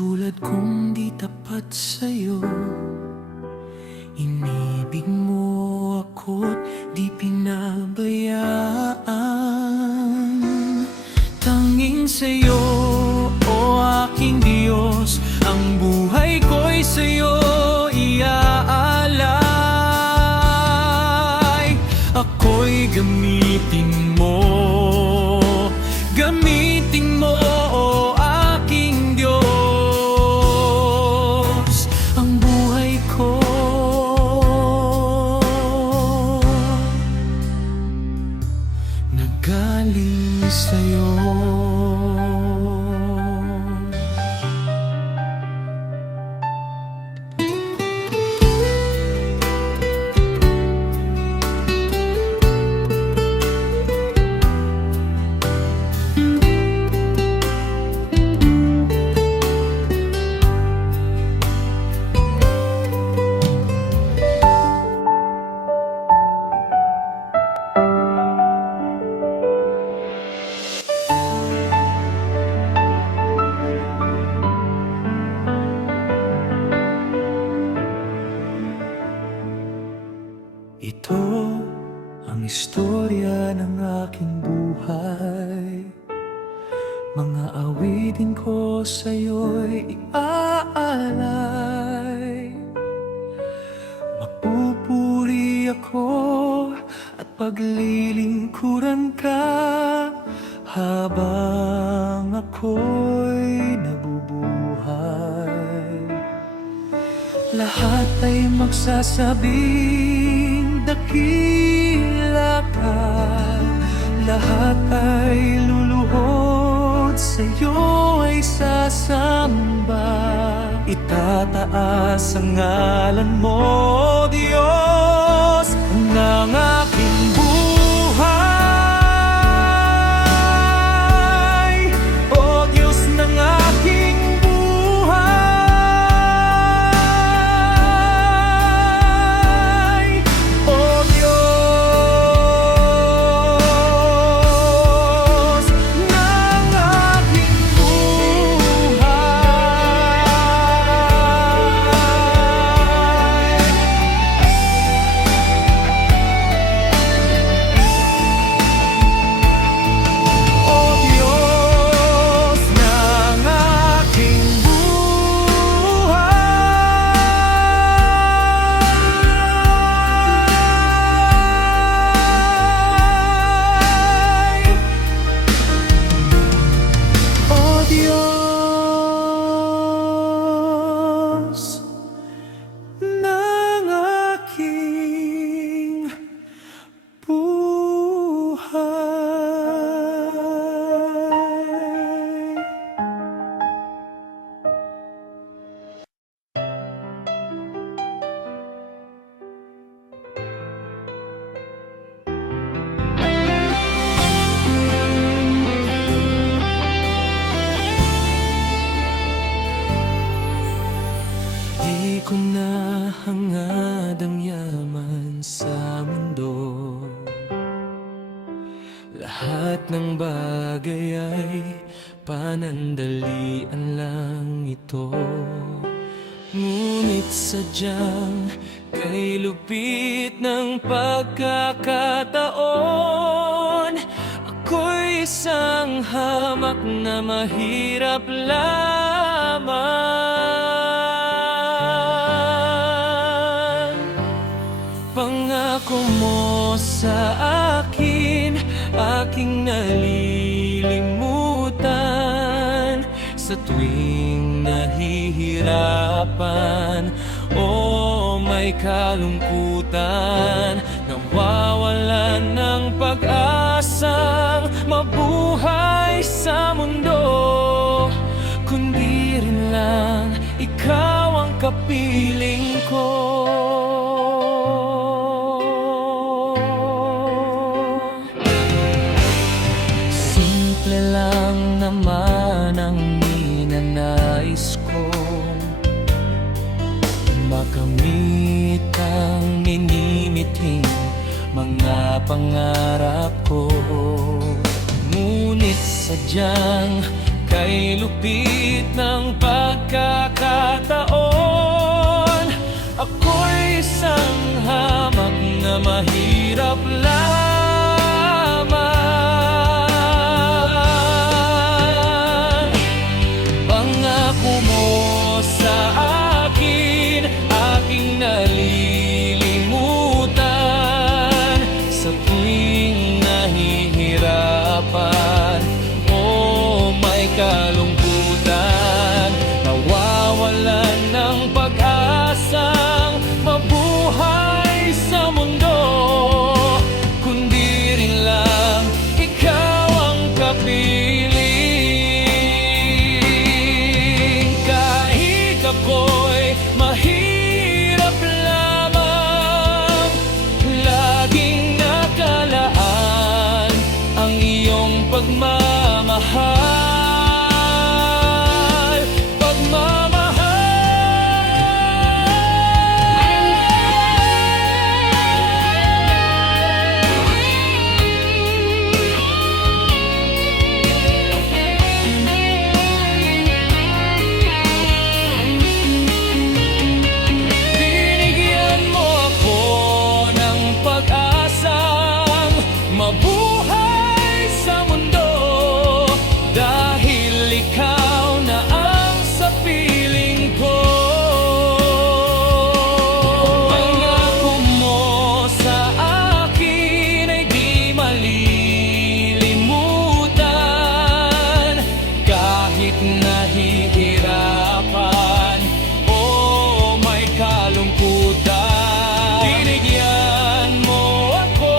Katulad kong di tapat sa'yo, inibig mo ako't di pinabayaan. Tanging sa'yo, o aking Diyos, ang buhay ko'y sa'yo iaalay. Ako'y gamitin mo, gamitin mo, o aking Diyos, ang buhay ko. Nagaling sa'yo. Ito ang istorya ng aking buhay. Mga awitin ko sa'yo'y iaalay. Mapupuri ako at paglilingkuran ka habang ako'y nabubuhay. Lahat ay magsasabing dakila ka, lahat ay luluhod sa'yo ay sasamba. Itataas ang ngalan mo, Diyos, ng aking buhay. O Diyos ng aking di ko nahangad ang yaman sa mundo. Lahat ng bagay ay panandalian lang ito. Ngunit sadyang kay lupit ng pagkakataon, ako'y isang hamak na mahirap lamang. Pangako mo sa akin, aking nalilimutan sa tuwing nahihirapan o may kalungkutan. Nawawalan ng pag-asang mabuhay sa mundo, kundi rin lang ikaw ang kapiling ko. Simple lang naman ang ninanais ko, makamit ang minimiting mga pangarap ko. Ngunit sadyang kay lupit ng pag pagkakataon. Ako'y isang hamak na mahirap lamang. Pangako mo sa akin, aking nalilimutan sa tuwing nahihirapan o may kalungkutan. Nawawalan ng pag-asang mabuhay sa mundo, kundi rin lang ikaw ang kapiling. Kahit ako'y mahirap lamang, laging nakalaan ang iyong pagmamahal. Binigyan mo ako ng pag-asang mabuhay sa mundo, dahil ikaw na ang sa piling ko. Pangako mo sa akin ay di malilimutan, kahit nahihirapan o may kalungkutan. Binigyan mo ako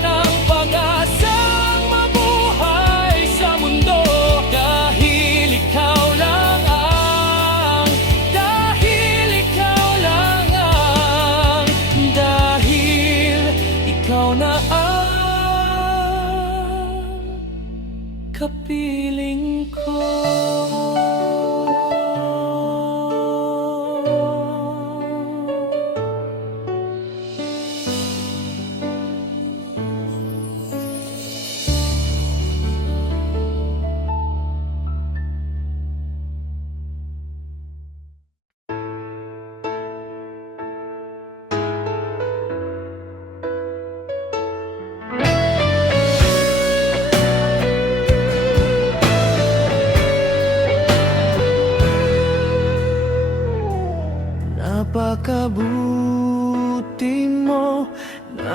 ng pag-asang mabuhay sa mundo, dahil ikaw lang ang, dahil ikaw lang ang, dahil ikaw na ang kapiling ko.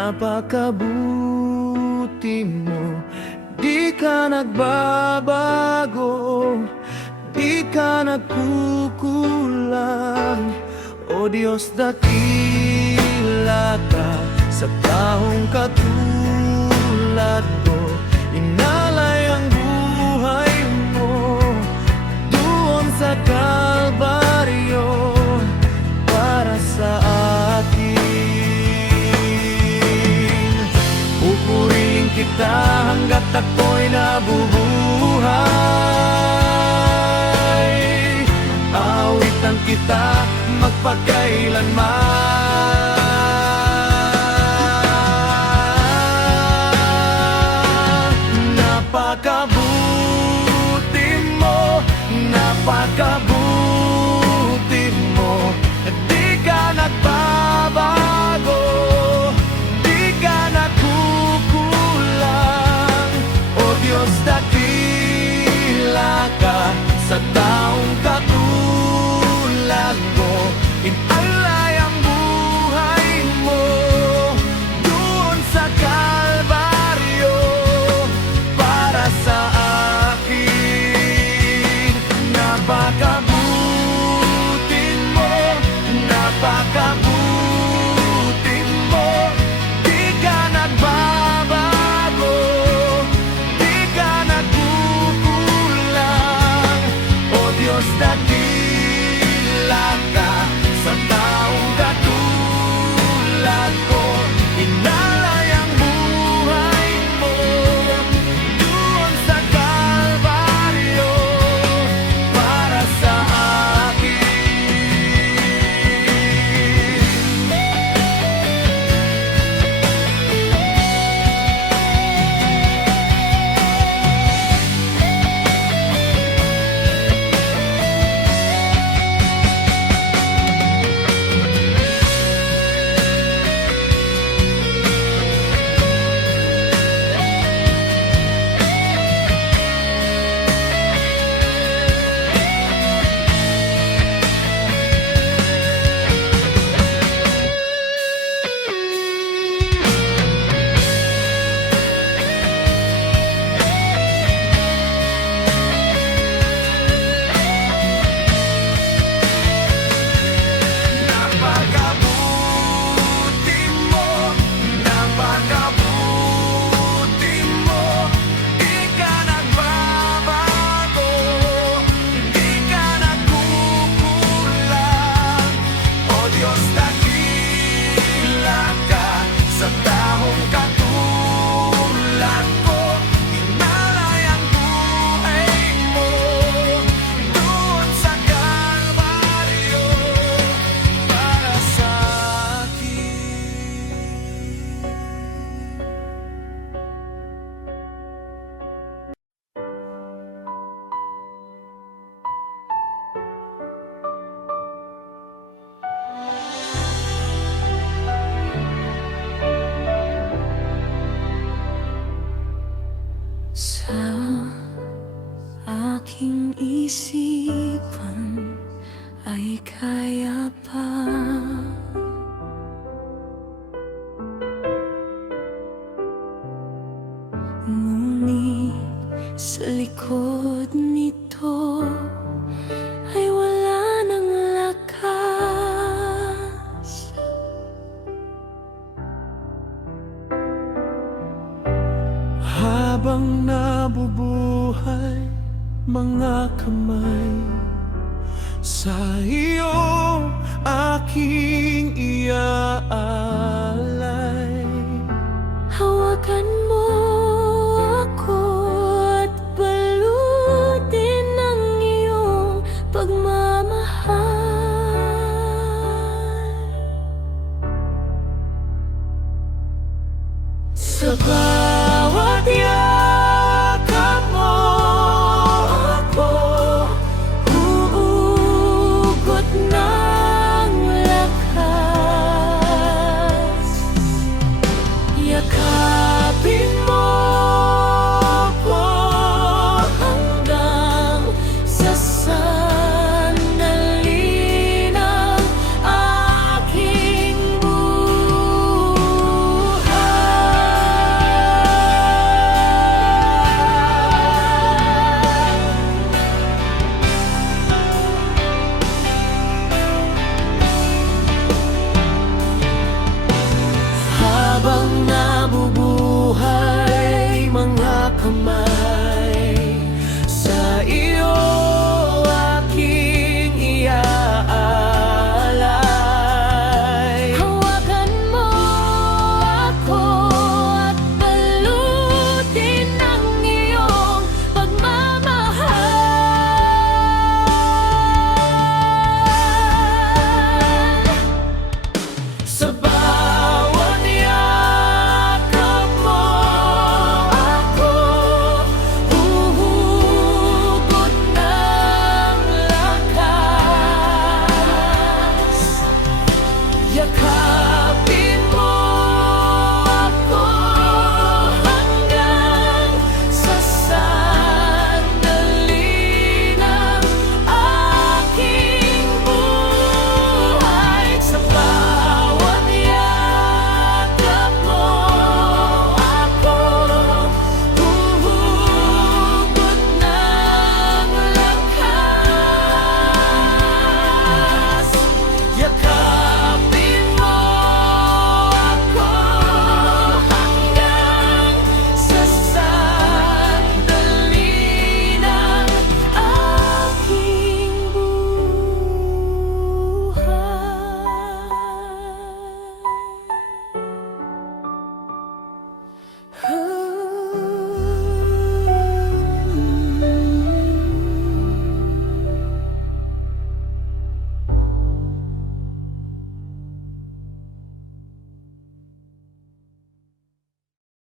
Napakabuti mo, di ka nagbabago, di ka nagkukulang. O Diyos, dakila ka sa taong katulad ko. Inalay ang buhay mo doon sa Kalbaryo para sa akin. Pupurihin kita hanggat ako'y nabubuhay. Awitan kita magpakailanman. Napakabuti mo, napakabuti mo. Di ka nagbabago, di ka nagkukulang. O Diyos, dakila ka sa taong katulad ko. Inalay ang buhay mo doon sa Kalbaryo para sa akin. Napakabuti Sa aking isipan ay kaya pa ngunit sa likod nito ay wala ng lakas. Habang nabubuhay mga kamay sa iyo aking iaalay. Hawakan mo